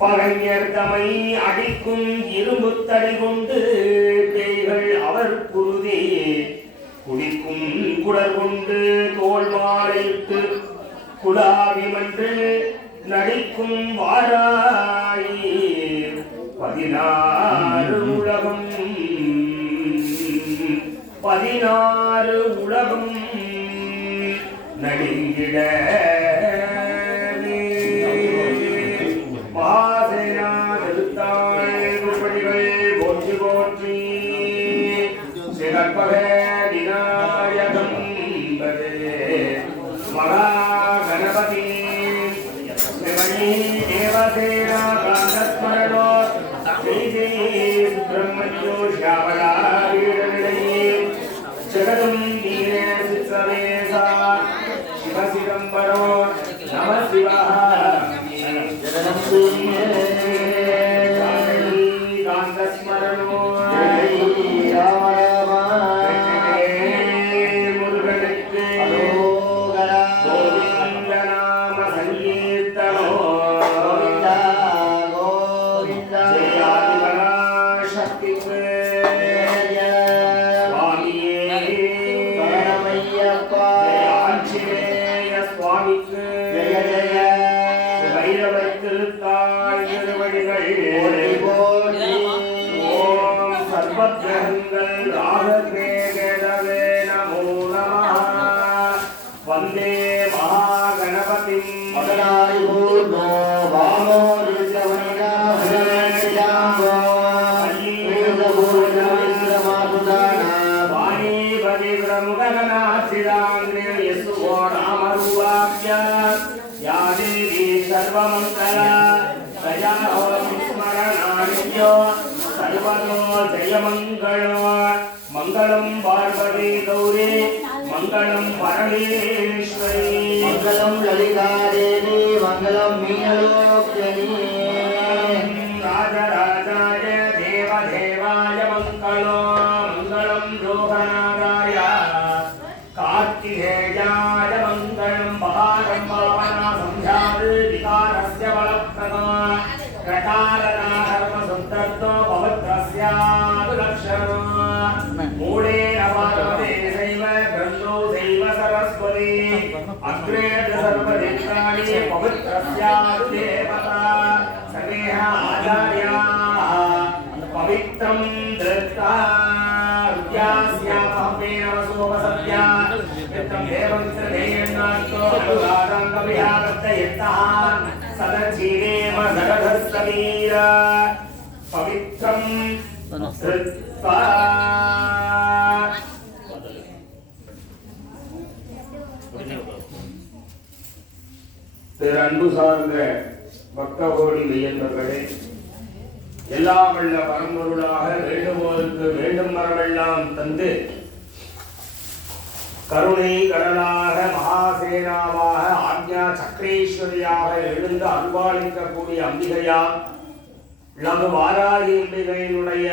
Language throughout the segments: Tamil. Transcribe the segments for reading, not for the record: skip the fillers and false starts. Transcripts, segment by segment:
பகைஞர் தமை அடிக்கும் இரும்பு தடை கொண்டு பேய்கள் அவர் குருதி குடிக்கும் குடர் கொண்டு தோல் மாலையிட்டு குழாவிமன்று நடிக்கும் வாராயி 16 உலகம் 16 உலகம் நடுங்கிட மகாசேனா திருத்தாள் திருப்படிகள் போற்றி போற்றி சிறப்பக விநாயகம் மகா கணபதி தேவசேனா காந்தஸ்மரணோ ஸ்ரீ சுப்பிரமணியோ ஷியாமலா வீரநிலையே ஜகதம் வீர சித்ரவேசா சிவசிதம்பரோ நம சிவாய காந்தஸ்மரணோ முருகனுக்கு கோவிந்த நாம சங்கீர்த்தனோ ஜெயாதிபராசக்திக்கு சுவாமியே ஆஞ்சநேய சுவாமிக்கு வைரவர் திருத்தாள் திருவடிகள் ஓம் சர்வக்கிரகங்கள் ராகத்வேகவே நமோ நமः வந்தே மகாகணபதி மகனாய் பூர்ணோ வாமோ ருத்ரவனிகா ஹிரண்யாம்போ வாணி பதிவிரமுகநாசிராங்கிரே யசுவோ நாமரூபாக்ய या देवी सर्वमङ्गला दयाहो स्मरणानित्यो सर्वतो जयमङ्गलो मङ्गलं पार्वती गौरी मङ्गलं परमेश्वरी मङ्गलं ललिता देवी मङ्गलं मीनलोचनी राजराजाय देवदेवाय मङ्गलो मङ्गलं रोहनादाय कार्तिकेयाय मङ्गलं महारं विकारस्य बलप्रदा प्रकारनाधर्म सुन्दर्तो पवित्रस्यादुलक्षणो मूलेन पार्वते सैव ग्रन्थो सैव सरस्वती अग्रे सर्वदेवतानि पवित्रस्यादुदेवता समेह आचार्याः पवित्रं धृत्वा विद्यास्यामहमेन वसोपसत्या नित्यं देवं श्रद्धेयन्नास्तो अनुरागाङ्गविहारत्तयत्तः सदजीवेम जगधस्तमीर पवित्रं धृत्वा அன்பு சார்ந்த பக்தகோடி மெய்யன்பர்களே, எல்லாம் வல்ல பரம்பொருளாக வேண்டுவோருக்கு வேண்டும் வரமெல்லாம் தந்து கருணை கடலாக மகாசேனாவாக ஆக்ஞா சக்கரேஸ்வரியாக எழுந்து அருள்பாலிக்கக்கூடிய அம்பிகையா லகு வாராகி அம்பிகையினுடைய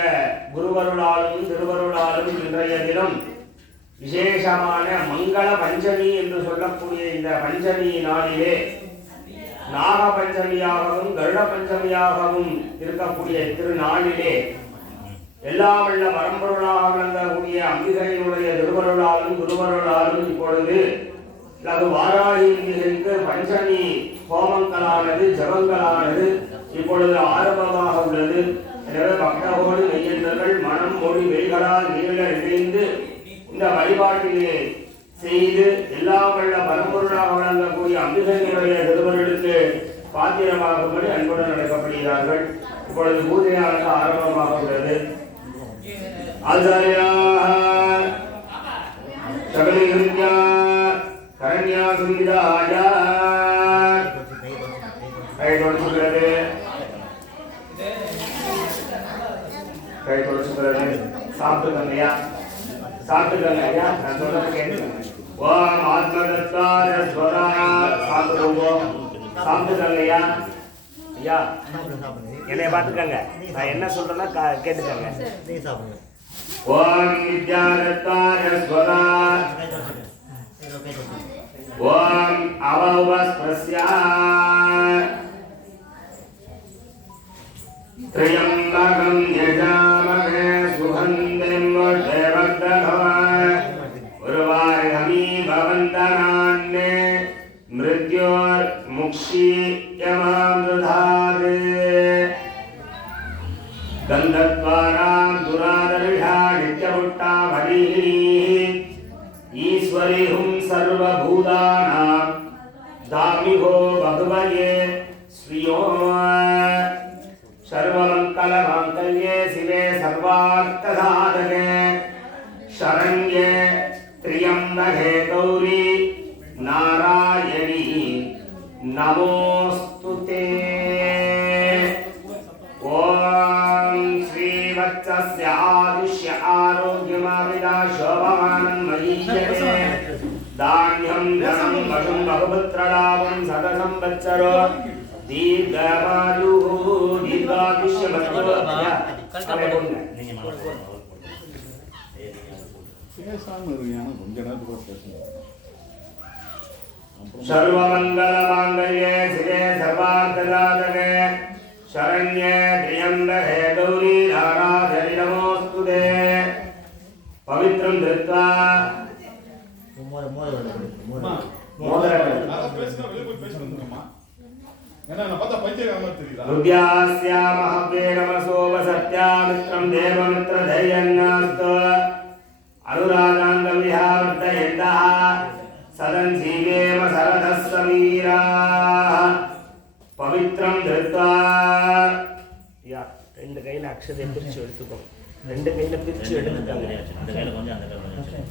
குருவருளாலும் திருவருளாலும் இன்றைய தினம் விசேஷமான மங்கள பஞ்சமி என்று சொல்லக்கூடிய இந்த பஞ்சமி நாளிலே நாக பஞ்சமியாகவும் கருட பஞ்சமியாகவும் இருக்கக்கூடிய திருநாளிலே எல்லாம் வல்ல பரம்பொருளாக விளங்கக்கூடிய அம்பிகையினுடைய திருவருளாலும் குருவருளாலும் இப்பொழுது லகு வாராகி அம்பிகைக்கு பஞ்சமி ஹோமங்களானது ஜபங்களானது இப்பொழுது ஆரம்பமாக உள்ளது. எனவே பக்தகோடி மெய்யன்பர்கள் மனம் மொழி மெய்களால் நீள இணைந்து இந்த வழிபாட்டிலே செய்து எல்லாம் வல்ல பரம்பொருளாக விளங்கக்கூடிய அம்பிகையினுடைய திருவருளுக்கு பாத்திரமாகும்படி அன்புடன் அழைக்கப்படுகிறார்கள். இப்பொழுது பூஜையானது ஆரம்பமாக உள்ளது. ஆச்சாரியாः சகலிஹ்ருத்யா கரண்யா சுவிதாய கை தொடச்சுகிறது, கை தொடச்சுகிறது. சாப்பிட்டுக்கங்கய்யா, சாப்பிட்டுக்கங்கய்யா, நான் சொல்றது கேட்டுக்கங்க. ஓம் ஆத்மதத்தாய ஸ்வரா சாப்பிடுவோம், சாப்பிட்டுக்கங்கய்யா. ஐயா என்னைய பார்த்துக்கங்க, நான் என்ன சொல்றேன்னா கேட்டுக்கங்க. ஓம் வித்யாதத்தாய ஸ்வரா ஓம் அவஸ்ப்ரஸ்யா त्र्यम्बकं यजामहे सुगन्धिं वर्धवर्धनः उर्वारुकमिव वन्दनान्ये मृत्योर्मुक्षीयमामृधात् गन्धद्वारां दुरादर्शा नित्यपुट्टामणिः ईश्वरी हुं सर्वभूतानां दामिहो भगवये श्रियो सर्वमङ्गलमाङ्गल्ये शिवे सर्वार्थसाधके शरण्ये त्र्यम्बके गौरी नारायणी नमोस्तुते। ॐ श्रीवत्सस्य आयुष्य आरोग्यमाविदा शोभमानं महीयते धान्यं धनं वशं बहुपुत्रलाभं सतसंवत्सरो दीर्घमायुः दीर्घायुष्यमस्तु। सर्वमंगलमांगल्ये शिवे सर्वार्थसाधके शरण्ये त्र्यम्बके गौरी नारायणी नमोस्तुते। पवित्रं धृत्वा हृद्यास्यामहव्ये नमसोपसत्यामित्रं देवमित्रधैर्यन्नास्तु अनुरागाङ्गविहावर्तयन्तः सदञ्जीवेम सरदः समीराः। पवित्रं धृत्वा या ரெண்டு கையில அக்ஷதை பிரிச்சு எடுத்துக்கோ, ரெண்டு கையில பிரிச்சு எடுத்துட்டாங்க, அந்த கையில கொஞ்சம் அந்த கையில கொஞ்சம்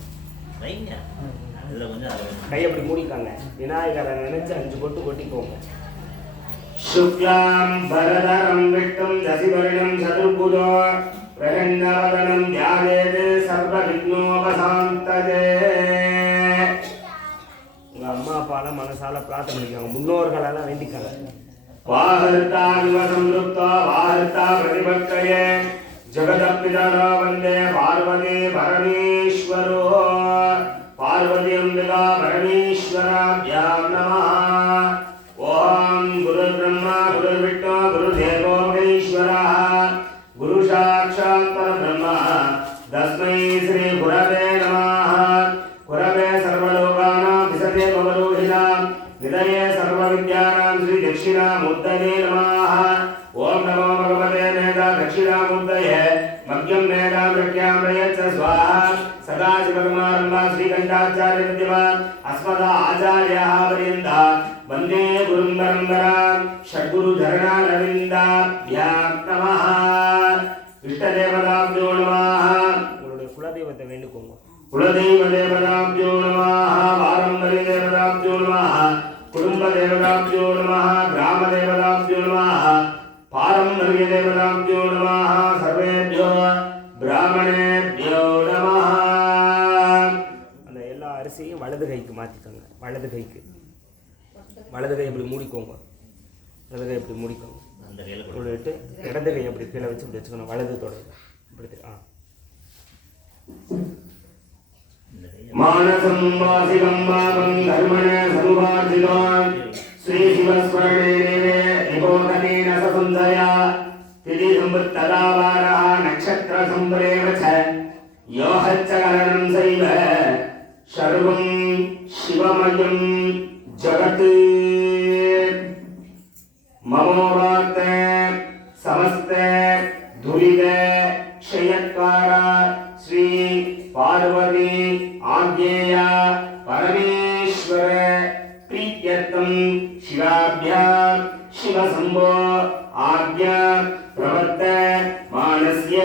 வைங்க, அதுல கொஞ்சம் கை அப்படி மூடிக்காங்க, விநாயகரை நினைச்சு 5 கொட்டு கொட்டிக்கோங்க। शुक्लां भरधरं विष्णुं दशिवर्णं चतुर्भुजो प्रसन्नवदनं ध्यायेत् सर्वविघ्नोपशान्तये। உங்க அம்மா அப்பால மனசால பிரார்த்தனை பண்ணிக்கோங்க, முன்னோர்களெல்லாம் வேண்டிக்காங்க। वाहर्ता विवसंयुक्तो वाहर्ता प्रतिपत्तये जगदपितरो वन्दे पार्वती परमेश्वरो। पार्वती अम्बिका परमेश्वराभ्यां नमः। ओम गुरुर्ब्रह्मा गुरुर्विष्णु गुरुदेवो महेश्वरः गुरुसाक्षात् परब्रह्म तस्मै श्री गुरवे नमः। गुरवे सर्वलोकानां विशते भवरोहिणां निधये सर्वविद्यानां श्री दक्षिणामूर्तये नमः। ओम नमो भगवते नेता दक्षिणामूर्तये मह्यं नेता प्रज्ञां प्रयच्छ स्वाहा। सदाशिवसमारम्भा श्रीकण्ठाचार्य विद्यमान् अस्मदा आचार्याः पर्यन्ता वन्दे गुरुं परम्परां षड्गुरुचरणारविन्दाभ्यां नमः। इष्टदेवताभ्यो नमः। उन्होंने कुलदेवते वेंडुकोंगो, कुलदेवदेवताभ्यो नमः। पारंपरिक देवताभ्यो नमः। कुटुंब देवताभ्यो नमः। ग्राम देवताभ्यो नमः। पारंपरिक देवताभ्यो नमः। सर्वेभ्यो ब्राह्मणेभ्यो नमः। அந்த எல்லா அரிசியும் வலது கைக்கு மாத்திக்கங்க, வலது கைக்கு, வலது கை இப்படி மூடிக்கோங்க, வலது கை இப்படி மூடிக்கோங்க, அந்த கையில் விட்டு இடது கை அப்படி கீழே வச்சு இப்படி வச்சுக்கணும், வலது தொடர் இப்படி மானசம் வாசிகம் பாவம் தர்மண சமுபார்ஜிதோன் ஸ்ரீ சிவஸ்மரணே தேவே நிபோதனேன சசுந்தயா திதி சம்புத்ததாவாரா நக்ஷத்ர சம்பிரேவச்ச யோஹச்சகரணம் சைவ சர்வம் சிவமயம் जगत् ममोवार्त समस्त दुरित क्षयत्वारा श्री पार्वती आज्ञेया परमेश्वर प्रीत्यर्थं शिवाभ्यां शिवशम्भो आज्ञा प्रवर्त मानस्य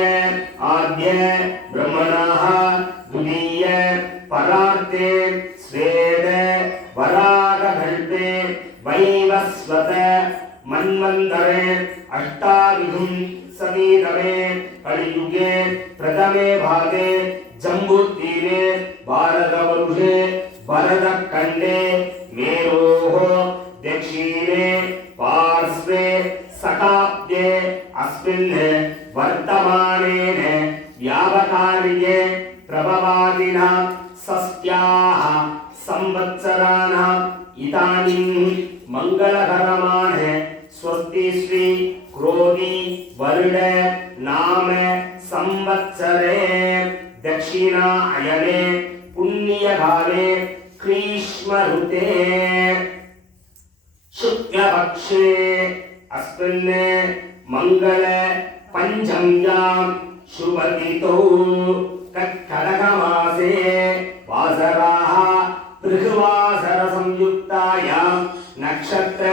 आद्य ब्रह्मणः द्वितीय परार्थे स्वेद वरागकल्पे वैवस्वत मन्वन्तरे अष्टाविधुं सतीतमे कलियुगे प्रथमे भागे जम्बूद्वीपे भारतवर्षे भरतखण्डे मेरोः दक्षिणे पार्श्वे शताब्दे अस्मिन् वर्तमानेन व्यावहारिके प्रभवादिना षष्ट्याः संवत्सराणाम् इदानीं मंगलकरमाणे स्वस्ति श्री क्रोधी வருட நாம संवत्सरे दक्षिणायने पुण्यकाले ग्रीष्म ऋते शुक्लपक्षे अस्मिन् मंगल पंचम्यां शुभतिथौ कर्कटकमासे वासराः भृगुवासर संयुक्तायां नक्षत्र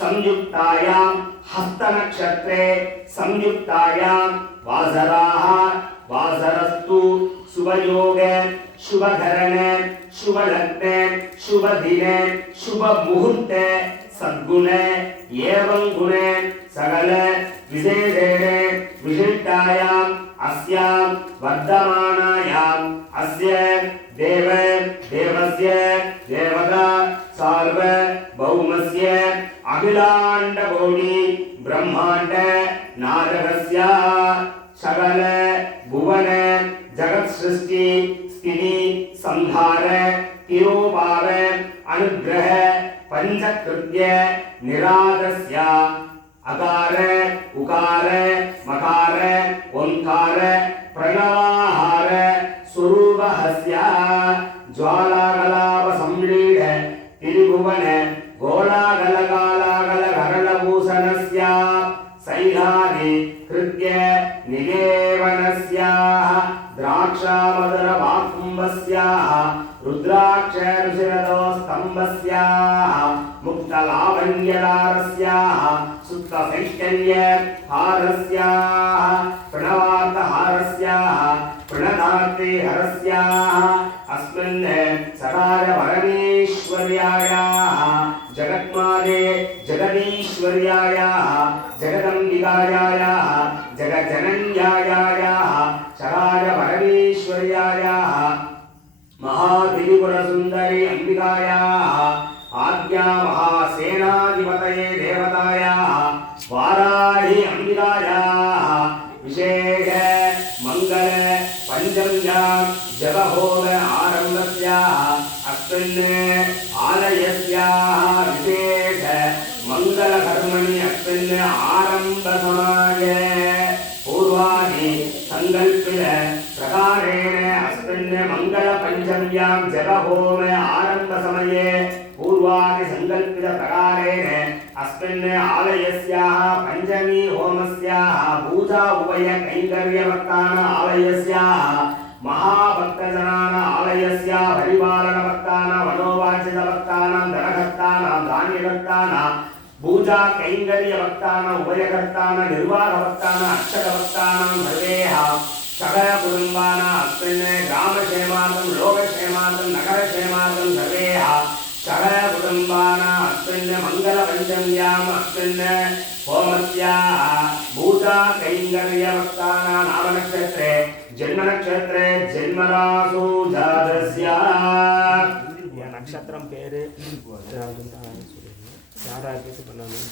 संयुक्तायां हस्त नक्षत्रे संयुक्तायां वासराः वासरस्तु शुभयोग शुभकरण शुभलग्न शुभदिन शुभमुहूर्त सद्गुण एवं गुण सकल विशेषेण विशिष्टायाम् अस्यां वर्धमानायाम् अस्य देव देवस्य देवता सार्वभौमस्य अखिलाण्डकोटि ब्रह्माण्ड नारकस्य सकल भुवन जगत् सृष्टि स्थिति संहार तिरोभाव अनुग्रह पंचकृत्य निरादस्य अकार उकार मकार ओंकार प्रणवाहार स्वरूपहस्य ज्वालाकलाप संलीढ त्रिभुवन गोलागलकालागलकरणभूषणस्य सैलादि कृत्य निदेवनस्य द्राक्षामधुरवाकुम्भस्य रुद्राक्ष ऋषिरथो स्तम्भस्य मुक्तलावण्यदारस्य सुप्तसैकल्य हारस्य प्रणवार्थहारस्य प्रणदार्थे हरस्य अस्मिन् सकार परमेश्वर्यायाः जगन्माते जगदीश्वर्यायाः जगदम्बिकायाः जगज्जनन्यायाः सकार परमेश्वर्यायाः महात्रिपुरसुन्दरी अंबिकायाः आद्या महासेनाधिपतये देवतायाः वाराही अंबिकायाः विशेष मंगल पंचम्यां जपहोम आरम्भस्याः अस्मिन् आलयस्याः विशेष मंगलकर्मणि अस्मिन् आरम्भसमये पूर्वादि संकल्पित प्रकारेण अस्मिन् मंगल पंचम्यां जपहोम आरम्भसमये पूर्वादि संकल्पित प्रकारेण अस्मिन् आलयस्याः पंचमी होमस्याः पूजा उभय कैंकर्यभक्तान आलयस्याः महाभक्तजनान आलयस्याः परिपालनभक्तान मनोवांछितभक्तान धनभक्तान धान्यभक्तान पूजा कैंकर्यभक्तान उभयकर्तान निर्वाहभक्तान अक्षरभक्तान सर्वेः सकल कुटुम्बानां अस्मिन् ग्रामक्षेमार्थं लोकक्षेमार्थं नगरक्षेमार्थं सर्वेः सकल कुटुम्बानां अस्मिन् मङ्गलपञ्चम्याम् अस्मिन् होमस्याः पूजा कैङ्कर्यभक्तानां नामनक्षत्रे जन्मनक्षत्रे जन्मरासु जातस्य नक्षत्रं पेरु யாராருக்கு பண்ணணும்